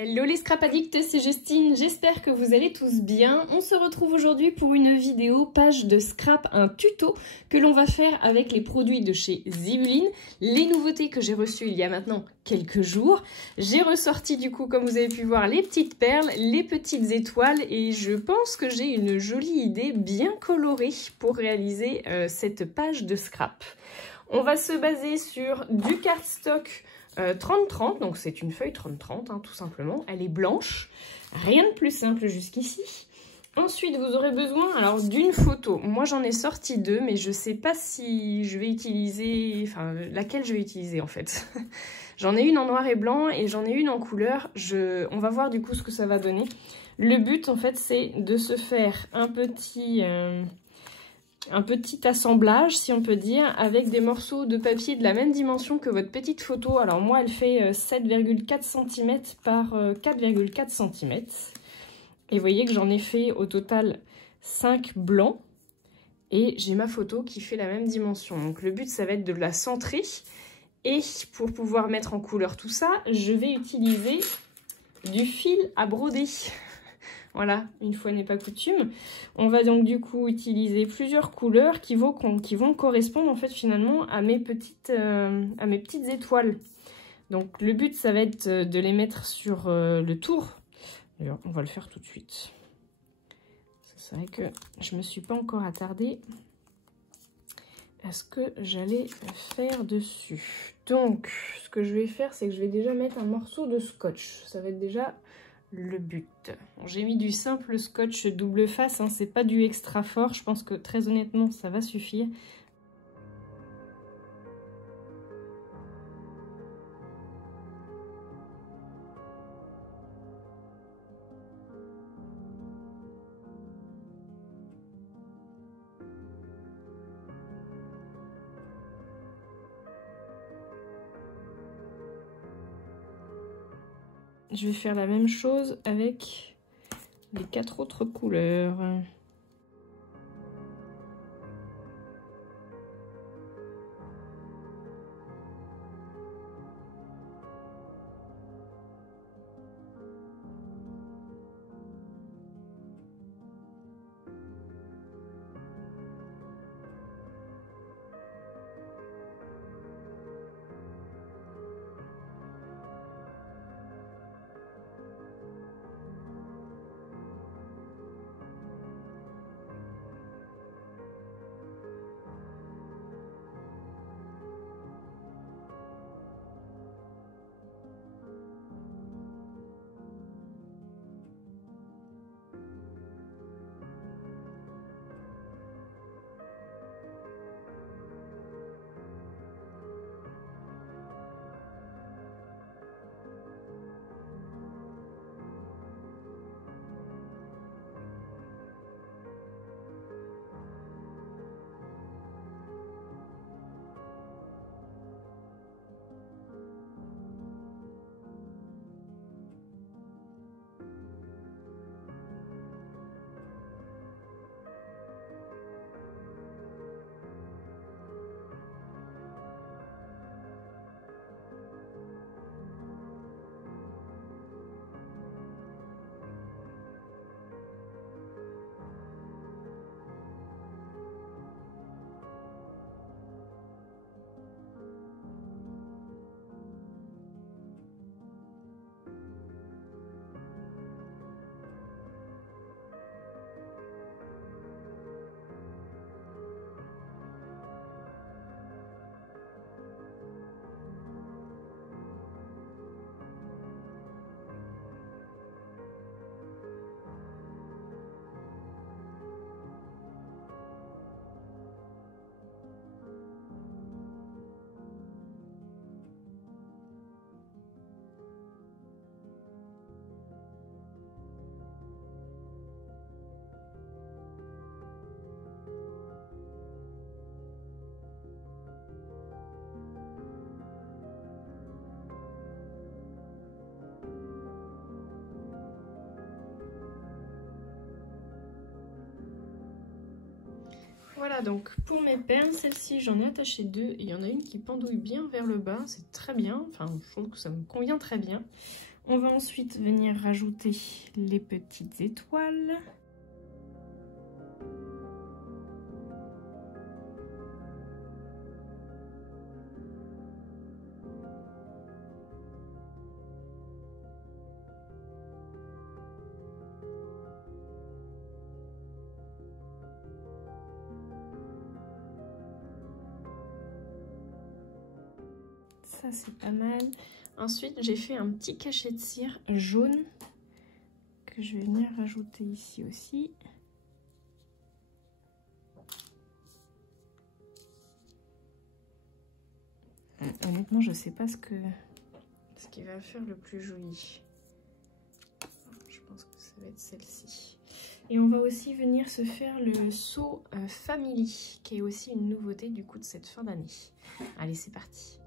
Hello les Scrap Addicts, c'est Justine, j'espère que vous allez tous bien. On se retrouve aujourd'hui pour une vidéo page de scrap, un tuto que l'on va faire avec les produits de chez Zibeline, les nouveautés que j'ai reçues il y a maintenant quelques jours. J'ai ressorti du coup, comme vous avez pu voir, les petites perles, les petites étoiles et je pense que j'ai une jolie idée bien colorée pour réaliser cette page de scrap. On va se baser sur du cardstock 30-30, donc c'est une feuille 30-30 hein, tout simplement, elle est blanche, rien de plus simple jusqu'ici. Ensuite vous aurez besoin alors d'une photo, moi j'en ai sorti deux mais je sais pas si je vais utiliser, enfin laquelle je vais utiliser en fait. J'en ai une en noir et blanc et j'en ai une en couleur, on va voir du coup ce que ça va donner. Le but en fait c'est de se faire un petit assemblage, si on peut dire, avec des morceaux de papier de la même dimension que votre petite photo. Alors moi, elle fait 7,4 cm par 4,4 cm. Et vous voyez que j'en ai fait au total 5 blancs. Et j'ai ma photo qui fait la même dimension. Donc le but, ça va être de la centrer. Et pour pouvoir mettre en couleur tout ça, je vais utiliser du fil à broder. Voilà, une fois n'est pas coutume. On va donc du coup utiliser plusieurs couleurs qui vont correspondre en fait finalement à mes petites étoiles. Donc le but ça va être de les mettre sur le tour. D'ailleurs on va le faire tout de suite. C'est vrai que je me suis pas encore attardée à ce que j'allais faire dessus. Donc ce que je vais faire c'est que je vais déjà mettre un morceau de scotch. Ça va être déjà le but. Bon, j'ai mis du simple scotch double face, hein, c'est pas du extra fort, je pense que très honnêtement ça va suffire. Je vais faire la même chose avec les 4 autres couleurs. Voilà donc pour mes perles, celle-ci j'en ai attaché 2 et il y en a une qui pendouille bien vers le bas, c'est très bien, enfin je trouve que ça me convient très bien. On va ensuite venir rajouter les petites étoiles. Ça c'est pas mal. Ensuite j'ai fait un petit cachet de cire jaune que je vais venir rajouter ici aussi. Honnêtement je sais pas ce qui va faire le plus joli. Je pense que ça va être celle-ci. Et on va aussi venir se faire le seau Family, qui est aussi une nouveauté du coup de cette fin d'année. Allez c'est parti.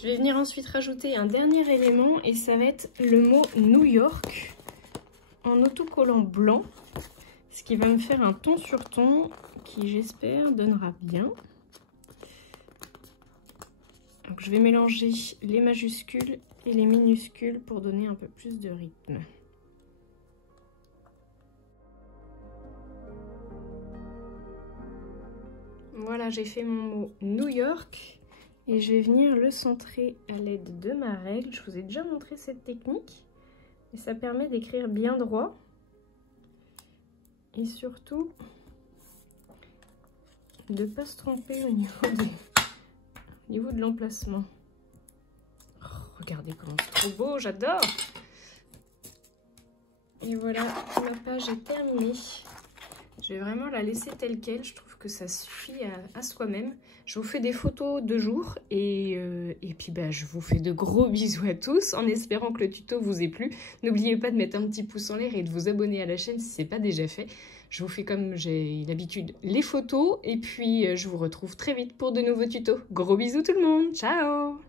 Je vais venir ensuite rajouter un dernier élément et ça va être le mot New York en autocollant blanc, ce qui va me faire un ton sur ton qui j'espère donnera bien. Donc je vais mélanger les majuscules et les minuscules pour donner un peu plus de rythme. Voilà, j'ai fait mon mot New York. Et je vais venir le centrer à l'aide de ma règle. Je vous ai déjà montré cette technique. Et ça permet d'écrire bien droit. Et surtout, de ne pas se tromper au niveau de l'emplacement. Oh, regardez comment c'est trop beau, j'adore! Et voilà, ma page est terminée. Je vais vraiment la laisser telle qu'elle, je trouve que ça suffit à soi-même. Je vous fais des photos de jour et puis je vous fais de gros bisous à tous en espérant que le tuto vous ait plu. N'oubliez pas de mettre un petit pouce en l'air et de vous abonner à la chaîne si ce n'est pas déjà fait. Je vous fais comme j'ai l'habitude les photos et puis je vous retrouve très vite pour de nouveaux tutos. Gros bisous tout le monde, ciao!